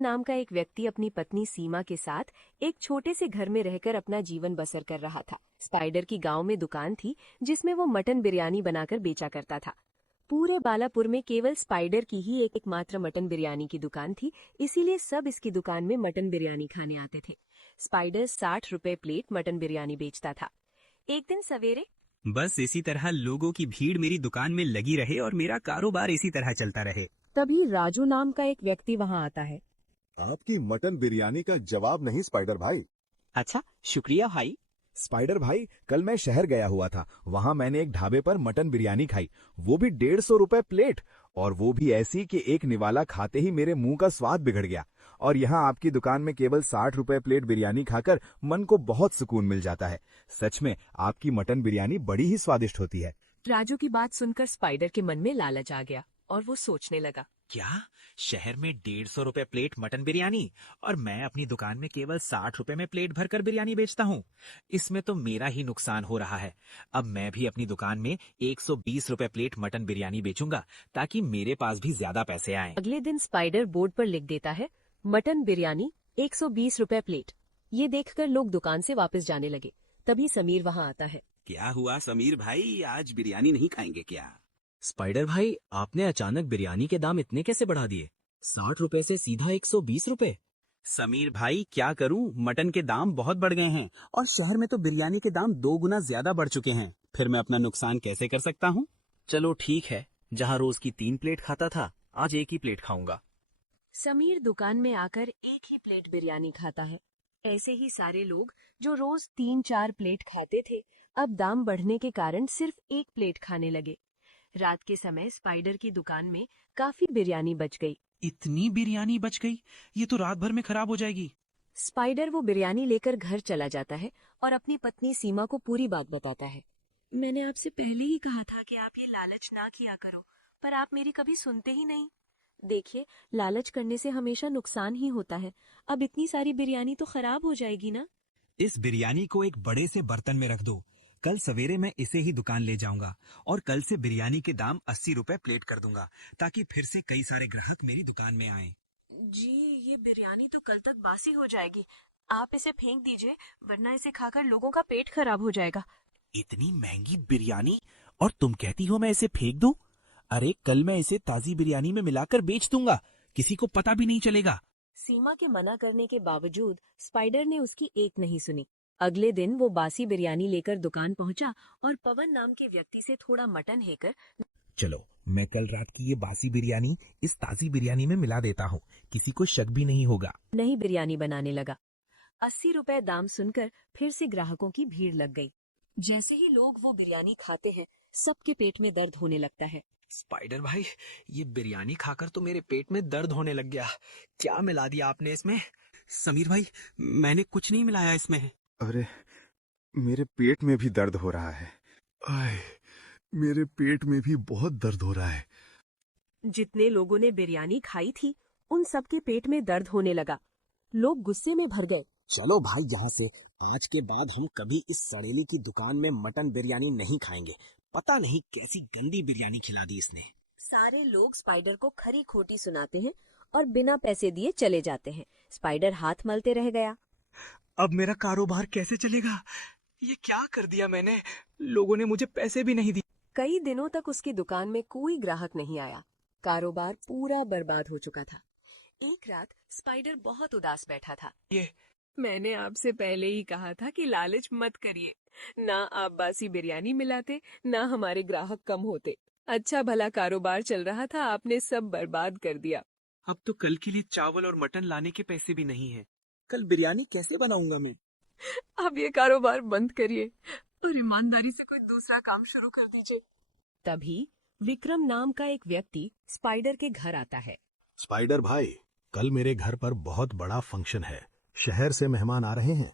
नाम का एक व्यक्ति अपनी पत्नी सीमा के साथ एक छोटे से घर में रहकर अपना जीवन बसर कर रहा था। स्पाइडर की गांव में दुकान थी जिसमें वो मटन बिरयानी बनाकर बेचा करता था। पूरे बालापुर में केवल स्पाइडर की ही एकमात्र मटन बिरयानी की दुकान थी, इसीलिए सब इसकी दुकान में मटन बिरयानी खाने आते थे। स्पाइडर 60 रुपए प्लेट मटन बिरयानी बेचता था। एक दिन सवेरे बस इसी तरह लोगों की भीड़ मेरी दुकान में लगी रहे और मेरा कारोबार इसी तरह चलता रहे। तभी राजू नाम का एक व्यक्ति वहां आता है। आपकी मटन बिरयानी का जवाब नहीं स्पाइडर भाई। अच्छा, शुक्रिया भाई। स्पाइडर भाई, कल मैं शहर गया हुआ था। वहाँ मैंने एक ढाबे पर मटन बिरयानी खाई, वो भी 150 रुपए प्लेट, और वो भी ऐसी कि एक निवाला खाते ही मेरे मुंह का स्वाद बिगड़ गया। और यहाँ आपकी दुकान में केवल 60 रुपए प्लेट बिरयानी खाकर मन को बहुत सुकून मिल जाता है। सच में आपकी मटन बिरयानी बड़ी ही स्वादिष्ट होती है। राजू की बात सुनकर स्पाइडर के मन में लालच आ गया और वो सोचने लगा, क्या शहर में 150 रुपए प्लेट मटन बिरयानी और मैं अपनी दुकान में केवल 60 रुपए में प्लेट भरकर बिरयानी बेचता हूँ। इसमें तो मेरा ही नुकसान हो रहा है। अब मैं भी अपनी दुकान में 120 रुपए प्लेट मटन बिरयानी बेचूंगा ताकि मेरे पास भी ज्यादा पैसे आएं। अगले दिन स्पाइडर बोर्ड पर लिख देता है, मटन बिरयानी 120 रुपए प्लेट। ये देखकर लोग दुकान से वापस जाने लगे। तभी समीर वहाँ आता है। क्या हुआ समीर भाई, आज बिरयानी नहीं खाएंगे क्या? स्पाइडर भाई, आपने अचानक बिरयानी के दाम इतने कैसे बढ़ा दिए? 60 रुपए से सीधा 120 रुपए। समीर भाई क्या करूं, मटन के दाम बहुत बढ़ गए हैं और शहर में तो बिरयानी के दाम 2 गुना ज्यादा बढ़ चुके हैं। फिर मैं अपना नुकसान कैसे कर सकता हूं? चलो ठीक है, जहाँ रोज की 3 प्लेट खाता था, आज 1 ही प्लेट खाऊंगा। समीर दुकान में आकर 1 ही प्लेट बिरयानी खाता है। ऐसे ही सारे लोग जो रोज 3-4 प्लेट खाते थे, अब दाम बढ़ने के कारण सिर्फ 1 प्लेट खाने लगे। रात के समय स्पाइडर की दुकान में काफी बिरयानी बच गई। इतनी बिरयानी बच गई, ये तो रात भर में खराब हो जाएगी। स्पाइडर वो बिरयानी लेकर घर चला जाता है और अपनी पत्नी सीमा को पूरी बात बताता है। मैंने आपसे पहले ही कहा था कि आप ये लालच ना किया करो, पर आप मेरी कभी सुनते ही नहीं। देखिए, लालच करने से हमेशा नुकसान ही होता है। अब इतनी सारी बिरयानी तो खराब हो जाएगी ना। इस बिरयानी को एक बड़े से बर्तन में रख दो। कल सवेरे मैं इसे ही दुकान ले जाऊंगा और कल से बिरयानी के दाम 80 रुपए प्लेट कर दूंगा ताकि फिर से कई सारे ग्राहक मेरी दुकान में आएं। जी, ये बिरयानी तो कल तक बासी हो जाएगी। आप इसे फेंक दीजिए, वरना इसे खाकर लोगों का पेट खराब हो जाएगा। इतनी महंगी बिरयानी और तुम कहती हो मैं इसे फेंक दूं? अरे कल मैं इसे ताजी बिरयानी में मिलाकर बेच दूंगा, किसी को पता भी नहीं चलेगा। सीमा के मना करने के बावजूद स्पाइडर ने उसकी एक नहीं सुनी। अगले दिन वो बासी बिरयानी लेकर दुकान पहुंचा और पवन नाम के व्यक्ति से थोड़ा मटन लेकर, चलो मैं कल रात की ये बासी बिरयानी इस ताजी बिरयानी में मिला देता हूँ, किसी को शक भी नहीं होगा। नई बिरयानी बनाने लगा। 80 रुपए दाम सुनकर फिर से ग्राहकों की भीड़ लग गई। जैसे ही लोग वो बिरयानी खाते हैं, सबके पेट में दर्द होने लगता है। स्पाइडर भाई, ये बिरयानी खाकर तो मेरे पेट में दर्द होने लग गया। क्या मिला दिया आपने इसमें? समीर भाई, मैंने कुछ नहीं मिलाया इसमें। अरे, मेरे पेट में भी दर्द हो रहा है। आय, मेरे पेट में भी बहुत दर्द हो रहा है। जितने लोगों ने बिरयानी खाई थी, उन सबके पेट में दर्द होने लगा। लोग गुस्से में भर गए। चलो भाई यहाँ से, आज के बाद हम कभी इस सड़ेली की दुकान में मटन बिरयानी नहीं खाएंगे। पता नहीं कैसी गंदी बिरयानी खिला दी इसने। सारे लोग स्पाइडर को खरी खोटी सुनाते हैं और बिना पैसे दिए चले जाते हैं। स्पाइडर हाथ मलते रह गया। अब मेरा कारोबार कैसे चलेगा? ये क्या कर दिया मैंने? लोगों ने मुझे पैसे भी नहीं दिए। कई दिनों तक उसकी दुकान में कोई ग्राहक नहीं आया। कारोबार पूरा बर्बाद हो चुका था। एक रात स्पाइडर बहुत उदास बैठा था। मैंने आपसे पहले ही कहा था कि लालच मत करिए। ना आप बासी बिरयानी मिलाते, ना हमारे ग्राहक कम होते। अच्छा भला कारोबार चल रहा था, आपने सब बर्बाद कर दिया। अब तो कल के लिए चावल और मटन लाने के पैसे भी नहीं है। कल बिरयानी कैसे बनाऊंगा मैं? अब ये कारोबार बंद करिए और ईमानदारी से कोई दूसरा काम शुरू कर दीजिए। तभी विक्रम नाम का एक व्यक्ति स्पाइडर के घर आता है। स्पाइडर भाई, कल मेरे घर पर बहुत बड़ा फंक्शन है। शहर से मेहमान आ रहे हैं।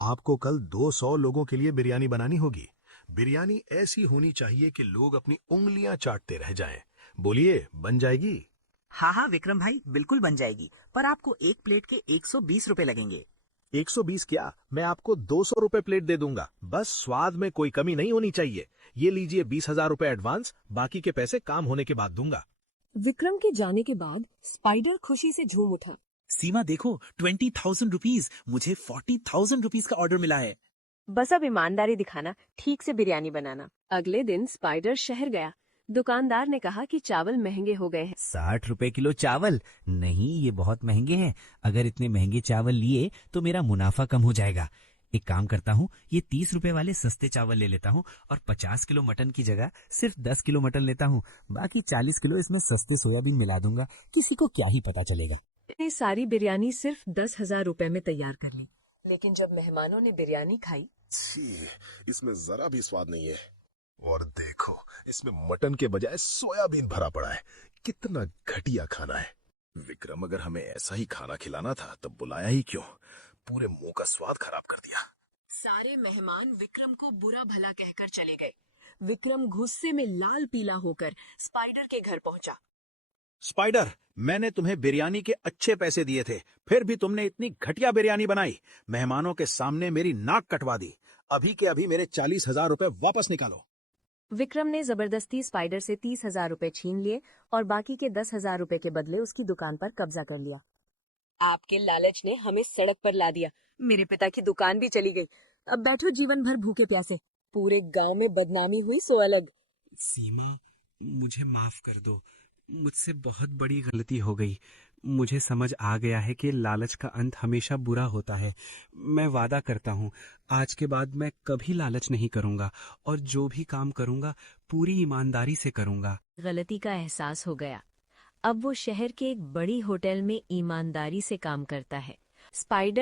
आपको कल 200 लोगों के लिए बिरयानी बनानी होगी। बिरयानी ऐसी होनी चाहिए कि लोग अपनी उंगलियां चाटते रह जाएं। बोलिए, बन जाएगी? हाँ हाँ विक्रम भाई, बिल्कुल बन जाएगी, पर आपको 1 प्लेट के 120 रुपए लगेंगे। 120 क्या, मैं आपको 200 रुपए प्लेट दे दूंगा। बस स्वाद में कोई कमी नहीं होनी चाहिए। ये लीजिए 20,000 रुपए एडवांस, बाकी के पैसे काम होने के बाद दूंगा। विक्रम के जाने के बाद स्पाइडर खुशी से झूम उठा। सीमा देखो, 20,000 रुपीज, मुझे 40,000 रुपीज का ऑर्डर मिला है। बस अब ईमानदारी दिखाना, ठीक से बिरयानी बनाना। अगले दिन स्पाइडर शहर गया। दुकानदार ने कहा कि चावल महंगे हो गए हैं। 60 रुपए किलो चावल? नहीं, ये बहुत महंगे हैं। अगर इतने महंगे चावल लिए तो मेरा मुनाफा कम हो जाएगा। एक काम करता हूँ, ये 30 रुपए वाले सस्ते चावल ले लेता हूँ और 50 किलो मटन की जगह सिर्फ 10 किलो मटन लेता हूँ। बाकी 40 किलो इसमें सस्ते सोयाबीन मिला दूंगा, किसी को क्या ही पता चलेगा। ने सारी बिरयानी सिर्फ 10,000 रुपए में तैयार कर ली। लेकिन जब मेहमानों ने बिरयानी खाई, छी, इसमें जरा भी स्वाद नहीं है। और देखो, इसमें मटन के बजाय सोयाबीन भरा पड़ा है। कितना घटिया खाना है। विक्रम, अगर हमें ऐसा ही खाना खिलाना था तब बुलाया ही क्यों? पूरे मुंह का स्वाद खराब कर दिया। सारे मेहमान विक्रम को बुरा भला कहकर चले गए। विक्रम गुस्से में लाल पीला होकर स्पाइडर के घर पहुंचा। स्पाइडर, मैंने तुम्हें बिरयानी के अच्छे पैसे दिए थे, फिर भी तुमने इतनी घटिया बिरयानी बनाई। मेहमानों के सामने मेरी नाक कटवा दी। अभी के अभी मेरे 40,000 रुपए वापस निकालो। विक्रम ने जबरदस्ती स्पाइडर से 30,000 रुपए छीन लिए और बाकी के 10,000 रुपए के बदले उसकी दुकान पर कब्जा कर लिया। आपके लालच ने हमें सड़क पर ला दिया। मेरे पिता की दुकान भी चली गई। अब बैठो जीवन भर भूखे प्यासे। पूरे गांव में बदनामी हुई सो अलग। सीमा, मुझे माफ कर दो। मुझसे बहुत बड़ी गलती हो गई। मुझे समझ आ गया है कि लालच का अंत हमेशा बुरा होता है। मैं वादा करता हूँ, आज के बाद मैं कभी लालच नहीं करूँगा और जो भी काम करूँगा पूरी ईमानदारी से करूँगा। गलती का एहसास हो गया। अब वो शहर के एक बड़ी होटल में ईमानदारी से काम करता है। स्पाइडर